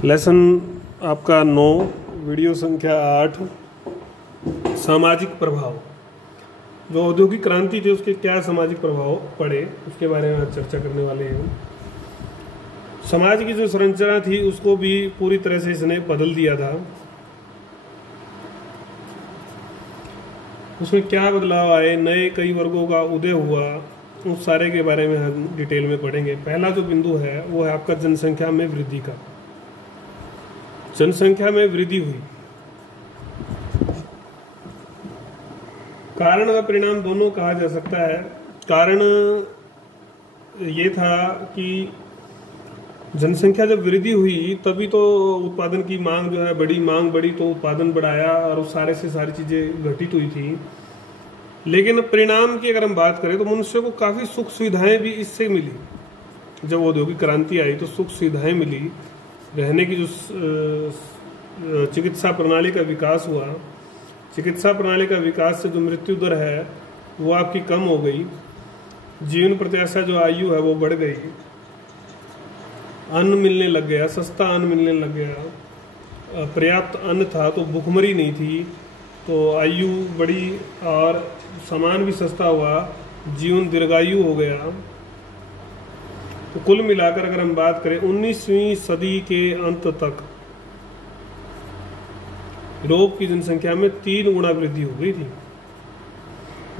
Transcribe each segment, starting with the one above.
Lesson आपका 9, video संख्या 8, सामाजिक प्रभाव। जो औद्योगिक क्रांति थी उसके क्या सामाजिक प्रभाव पड़े उसके बारे में आज चर्चा करने वाले हैं। समाज की जो संरचना थी उसको भी पूरी तरह से इसने बदल दिया था। उसमें क्या बदलाव आए, नए कई वर्गों का उदय हुआ, उस सारे के बारे में हम डिटेल में पढ़ेंगे। पहला जो बिंदु है वो है आपका जनसंख्या में वृद्धि का। जनसंख्या में वृद्धि हुई, कारण का परिणाम दोनों कहा जा सकता है। कारण ये था कि जनसंख्या जब वृद्धि हुई तभी तो उत्पादन की मांग जो है बड़ी, मांग बढ़ी तो उत्पादन बढ़ाया और उस सारे से सारी चीजें घटित हुई थी। लेकिन परिणाम की अगर हम बात करें तो मनुष्य को काफी सुख सुविधाएं भी इससे मिली। जब औद्योगिक क्रांति आई तो सुख सुविधाएं मिली, रहने की जो चिकित्सा प्रणाली का विकास हुआ, चिकित्सा प्रणाली का विकास से जो मृत्यु दर है वो आपकी कम हो गई, जीवन प्रत्याशा जो आयु है वो बढ़ गई, अन्न मिलने लग गया, सस्ता अन्न मिलने लग गया, पर्याप्त अन्न था तो भूखमरी नहीं थी, तो आयु बढ़ी और सामान भी सस्ता हुआ, जीवन दीर्घायु हो गया। तो कुल मिलाकर अगर हम बात करें 19वीं सदी के अंत तक यूरोप की जनसंख्या में 3 गुना वृद्धि हो गई थी।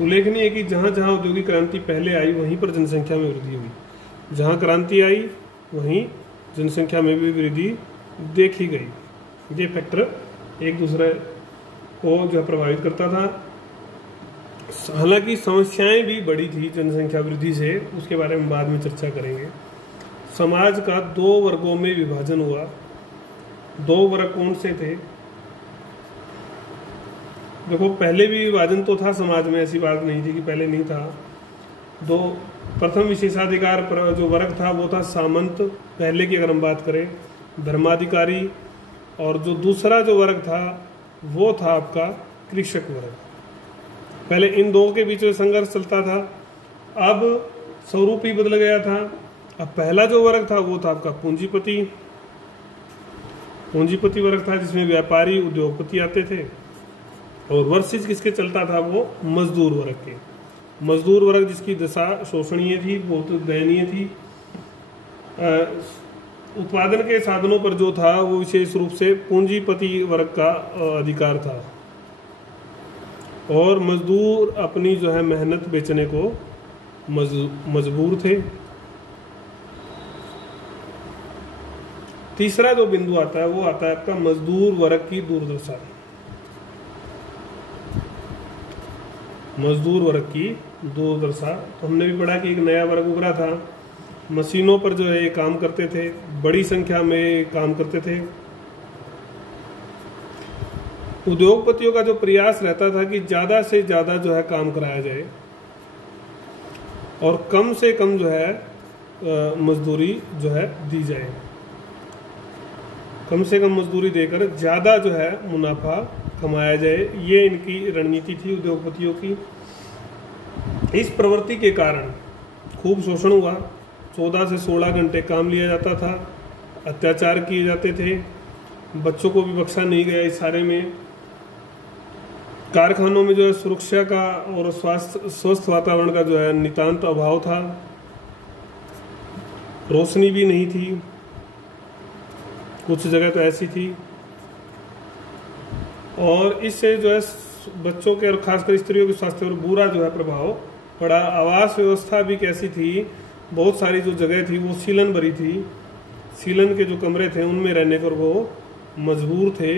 उल्लेखनीय है कि जहां जहां औद्योगिक क्रांति पहले आई वहीं पर जनसंख्या में वृद्धि हुई, जहां क्रांति आई वहीं जनसंख्या में भी वृद्धि देखी गई। ये फैक्टर एक दूसरे को जो प्रभावित करता था। हालांकि समस्याएं भी बढ़ी थी जनसंख्या वृद्धि से, उसके बारे में बाद में चर्चा करेंगे। समाज का 2 वर्गों में विभाजन हुआ। 2 वर्ग कौन से थे? देखो, पहले भी विभाजन तो था समाज में, ऐसी बात नहीं थी कि पहले नहीं था। प्रथम विशेषाधिकार पर जो वर्ग था वो था सामंत, पहले की अगर हम बात करें धर्माधिकारी, और जो दूसरा जो वर्ग था वो था आपका कृषक वर्ग। पहले इन 2 के बीच में संघर्ष चलता था, अब स्वरूप ही बदल गया था। अब पहला जो वर्ग था वो था आपका पूंजीपति। पूंजीपति वर्ग था जिसमें व्यापारी, उद्योगपति आते थे, और वर्सेज किसके चलता था? वो मजदूर वर्ग के। मजदूर वर्ग जिसकी दशा शोषणीय थी, बहुत दयनीय थी। उत्पादन के साधनों पर जो था वो विशेष रूप से पूंजीपति वर्ग का अधिकार था, और मजदूर अपनी जो है मेहनत बेचने को मजबूर थे। तीसरा जो बिंदु आता है वो आता है आपका मजदूर वर्ग की दुर्दशा। मजदूर वर्ग की दुर्दशा, तो हमने भी पढ़ा कि एक नया वर्ग उभरा था, मशीनों पर जो है ये काम करते थे, बड़ी संख्या में काम करते थे। उद्योगपतियों का जो प्रयास रहता था कि ज्यादा से ज्यादा जो है काम कराया जाए और कम से कम जो है मजदूरी जो है दी जाए, कम से कम मजदूरी देकर ज्यादा जो है मुनाफा कमाया जाए, ये इनकी रणनीति थी उद्योगपतियों की। इस प्रवृत्ति के कारण खूब शोषण हुआ, 14 से 16 घंटे काम लिया जाता था, अत्याचार किए जाते थे, बच्चों को भी बख्शा नहीं गया इस सारे में। कारखानों में जो है सुरक्षा का और स्वस्थ वातावरण का जो है नितांत अभाव था, रोशनी भी नहीं थी, कुछ जगह तो ऐसी थी, और इससे जो है बच्चों के और खासकर स्त्रियों के स्वास्थ्य पर बुरा जो है प्रभाव पड़ा। आवास व्यवस्था भी कैसी थी, बहुत सारी जो जगह थी वो सीलन भरी थी, सीलन के जो कमरे थे उनमें रहने पर वो मजबूर थे।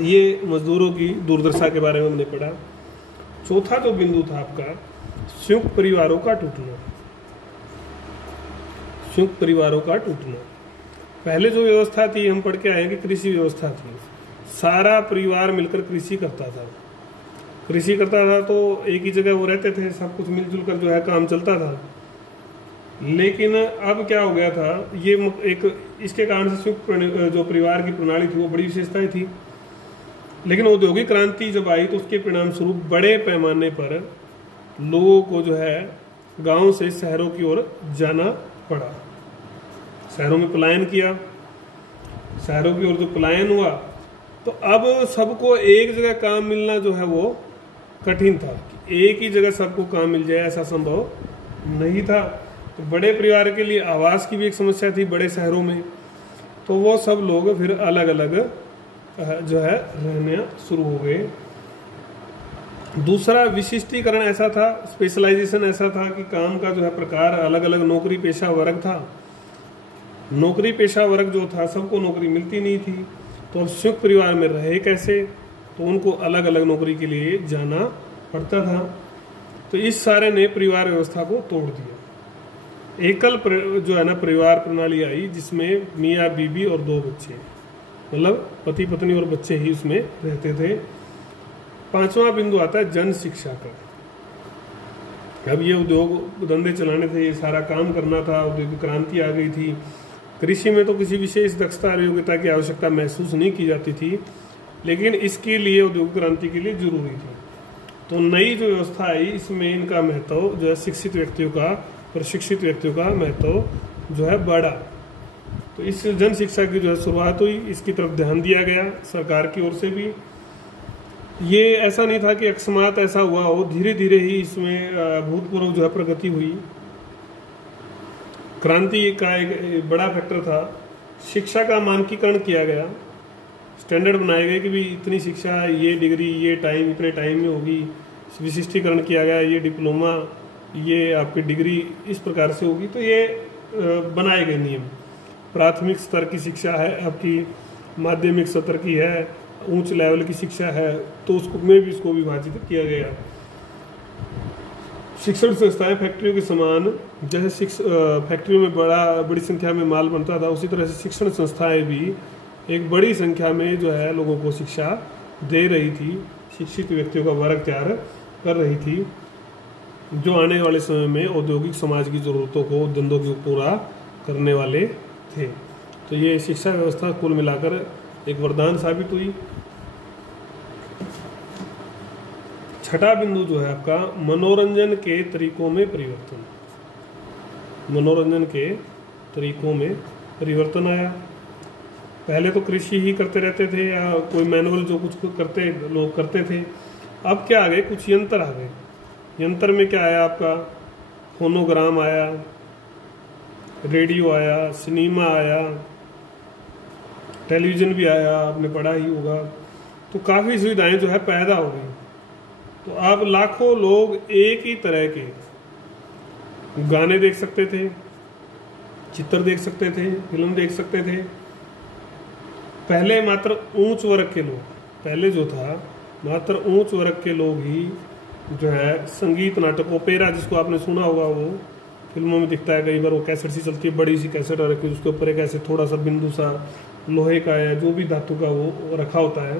ये मजदूरों की दुर्दशा के बारे में हमने पढ़ा। चौथा जो बिंदु था आपका संयुक्त परिवारों का टूटना। संयुक्त परिवारों का टूटना, पहले जो व्यवस्था थी हम पढ़ के आए कि कृषि व्यवस्था थी, सारा परिवार मिलकर कृषि करता था। कृषि करता था तो एक ही जगह वो रहते थे, सब कुछ मिलजुल कर जो है काम चलता था। लेकिन अब क्या हो गया था, ये एक इसके कारण से संयुक्त जो परिवार की प्रणाली थी वो बड़ी विशेषताएं थी। लेकिन औद्योगिक क्रांति जब आई तो उसके परिणाम स्वरूप बड़े पैमाने पर लोगों को जो है गांव से शहरों की ओर जाना पड़ा। शहरों में पलायन किया, शहरों की ओर जो पलायन हुआ तो अब सबको एक जगह काम मिलना जो है वो कठिन था। एक ही जगह सबको काम मिल जाए ऐसा संभव नहीं था। तो बड़े परिवार के लिए आवास की भी एक समस्या थी बड़े शहरों में, तो वो सब लोग फिर अलग अलग जो है रहने शुरू हो गए। दूसरा विशिष्टीकरण ऐसा था, स्पेशलाइजेशन ऐसा था कि काम का जो है प्रकार अलग अलग नौकरी पेशा वर्ग था। नौकरी पेशा वर्ग जो था सबको नौकरी मिलती नहीं थी, तो अब संयुक्त परिवार में रहे कैसे, तो उनको अलग अलग नौकरी के लिए जाना पड़ता था। तो इस सारे ने परिवार व्यवस्था को तोड़ दिया। एकल जो है ना परिवार प्रणाली आई जिसमें मियाँ बीबी और 2 बच्चे, मतलब पति पत्नी और बच्चे ही उसमें रहते थे। 5वां बिंदु आता है जन शिक्षा का। अब ये उद्योग धंधे चलाने थे, ये सारा काम करना था, औद्योगिक क्रांति आ गई थी। कृषि में तो किसी विशेष दक्षता और योग्यता की आवश्यकता महसूस नहीं की जाती थी, लेकिन इसके लिए औद्योगिक क्रांति के लिए जरूरी थी। तो नई जो व्यवस्था आई इसमें इनका महत्व जो है शिक्षित व्यक्तियों का, प्रशिक्षित व्यक्तियों का महत्व जो है बढ़ा। तो इस जन शिक्षा की जो है शुरुआत हुई, इसकी तरफ ध्यान दिया गया सरकार की ओर से भी। ये ऐसा नहीं था कि अकस्मात ऐसा हुआ हो, धीरे धीरे ही इसमें भूतपूर्व जो है प्रगति हुई। क्रांति का एक बड़ा फैक्टर था शिक्षा का मानकीकरण किया गया, स्टैंडर्ड बनाए गए कि भी इतनी शिक्षा, ये डिग्री, ये टाइम, इतने टाइम में होगी। विशिष्टीकरण किया गया, ये डिप्लोमा, ये आपकी डिग्री इस प्रकार से होगी। तो ये बनाए गए नियम। प्राथमिक स्तर की शिक्षा है आपकी, माध्यमिक स्तर की है, उच्च लेवल की शिक्षा है, तो उसको में भी इसको विभाजित किया गया। शिक्षण संस्थाएं फैक्ट्रियों के समान, जैसे फैक्ट्रियों में बड़ी संख्या में माल बनता था, उसी तरह से शिक्षण संस्थाएं भी एक बड़ी संख्या में जो है लोगों को शिक्षा दे रही थी, शिक्षित व्यक्तियों का वर्ग तैयार कर रही थी, जो आने वाले समय में औद्योगिक समाज की जरूरतों को, धंधों को पूरा करने वाले थे। तो ये शिक्षा व्यवस्था कुल मिलाकर एक वरदान साबित हुई। छठा बिंदु जो है आपका मनोरंजन के तरीकों में परिवर्तन। मनोरंजन के तरीकों में परिवर्तन आया। पहले तो कृषि ही करते रहते थे या कोई मैनुअल जो कुछ लोग करते थे। अब क्या आ गए, कुछ यंत्र आ गए। यंत्र में क्या आया आपका, फोनोग्राम आया, रेडियो आया, सिनेमा आया, टेलीविज़न भी आया, आपने पढ़ा ही होगा। तो काफ़ी सुविधाएं जो है पैदा हो गई। तो अब लाखों लोग एक ही तरह के गाने देख सकते थे, चित्र देख सकते थे, फिल्म देख सकते थे। पहले मात्र ऊंच वर्ग के लोग, पहले जो था मात्र ऊंच वर्ग के लोग ही जो है संगीत, नाटक, ओपेरा जिसको आपने सुना होगा, वो फिल्मों में दिखता है कई बार। वो कैसेट सी चलती है, बड़ी सी कैसेट रखी, उसके ऊपर एक ऐसे थोड़ा सा बिंदु सा लोहे का या जो भी धातु का वो रखा होता है,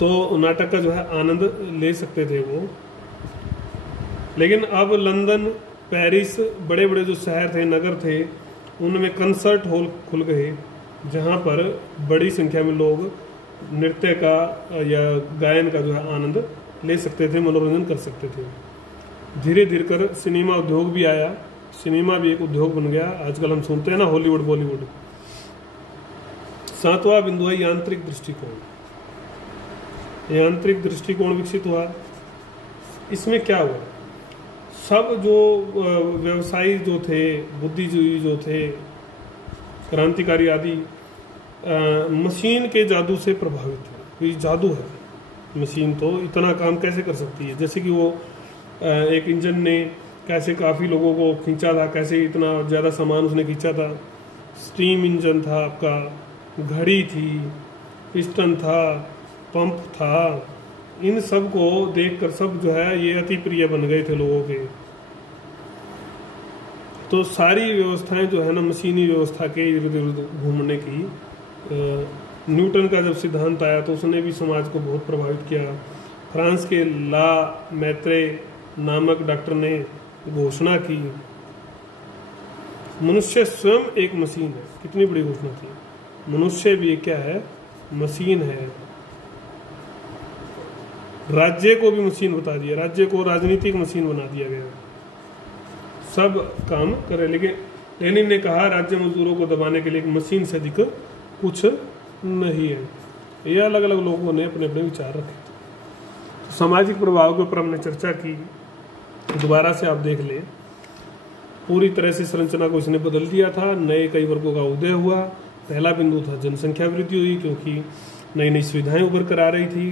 तो नाटक का जो है आनंद ले सकते थे वो। लेकिन अब लंदन, पेरिस, बड़े बड़े जो शहर थे, नगर थे, उनमें कंसर्ट हॉल खुल गए, जहाँ पर बड़ी संख्या में लोग नृत्य का या गायन का जो है आनंद ले सकते थे, मनोरंजन कर सकते थे। धीरे धीरे कर सिनेमा उद्योग भी आया, सिनेमा भी एक उद्योग बन गया। आजकल हम सुनते हैं ना हॉलीवुड, बॉलीवुड। 7वां बिंदु है यांत्रिक दृष्टिकोण। यांत्रिक दृष्टिकोण विकसित हुआ। इसमें क्या हुआ, सब जो व्यवसायी जो थे, बुद्धिजीवी जो थे, क्रांतिकारी आदि, मशीन के जादू से प्रभावित हुए। ये जादू है, मशीन तो इतना काम कैसे कर सकती है। जैसे कि वो एक इंजन ने कैसे काफ़ी लोगों को खींचा था, कैसे इतना ज़्यादा सामान उसने खींचा था। स्टीम इंजन था आपका, घड़ी थी, पिस्टन था, पंप था। इन सब को देखकर सब जो है ये अति प्रिय बन गए थे लोगों के। तो सारी व्यवस्थाएं जो है ना मशीनी व्यवस्था के इर्द गिर्द घूमने की। न्यूटन का जब सिद्धांत आया तो उसने भी समाज को बहुत प्रभावित किया। फ्रांस के ला मैत्रे नामक डॉक्टर ने घोषणा की, मनुष्य स्वयं एक मशीन है। कितनी बड़ी घोषणा थी, मनुष्य भी क्या है, मशीन है। राज्य को भी मशीन बता दिया, राज्य को राजनीतिक मशीन बना दिया गया, सब काम करे। लेकिन लेनिन ने कहा राज्य मजदूरों को दबाने के लिए एक मशीन से अधिक कुछ नहीं है। ये अलग अलग लोगों ने अपने अपने विचार रखे। सामाजिक प्रभाव के ऊपर हमने चर्चा की, दोबारा से आप देख लें। पूरी तरह से संरचना को इसने बदल दिया था, नए कई वर्गों का उदय हुआ। पहला बिंदु था जनसंख्या वृद्धि हुई, क्योंकि नई नई सुविधाएं उभर कर आ रही थी,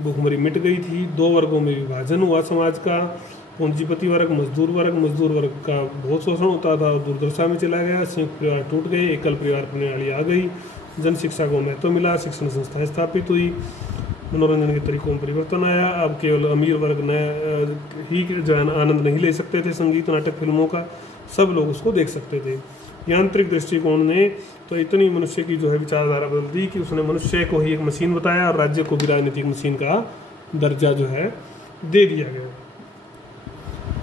भूखमरी मिट गई थी। दो वर्गों में विभाजन हुआ समाज का, पूंजीपति वर्ग, मजदूर वर्ग। मजदूर वर्ग का बहुत शोषण होता था और दुर्दशा में चला गया। संयुक्त परिवार टूट गए, एकल परिवार प्रणाली आ गई, जन शिक्षा को महत्व मिला, शिक्षण संस्थाएं स्थापित हुई, मनोरंजन के तरीकों में परिवर्तन आया। अब केवल अमीर वर्ग ही जो है आनंद नहीं ले सकते थे संगीत नाटक फिल्मों का, सब लोग उसको देख सकते थे। यांत्रिक दृष्टिकोण ने तो इतनी मनुष्य की जो है विचारधारा बदल दी कि उसने मनुष्य को ही एक मशीन बताया और राज्य को भी राजनीतिक मशीन का दर्जा जो है दे दिया गया।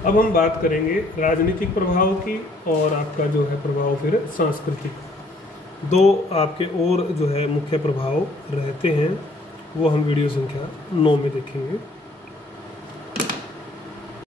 अब हम बात करेंगे राजनीतिक प्रभाव की और आपका जो है प्रभाव फिर सांस्कृतिक। दो आपके और जो है मुख्य प्रभाव रहते हैं, वो हम वीडियो संख्या 9 में देखेंगे।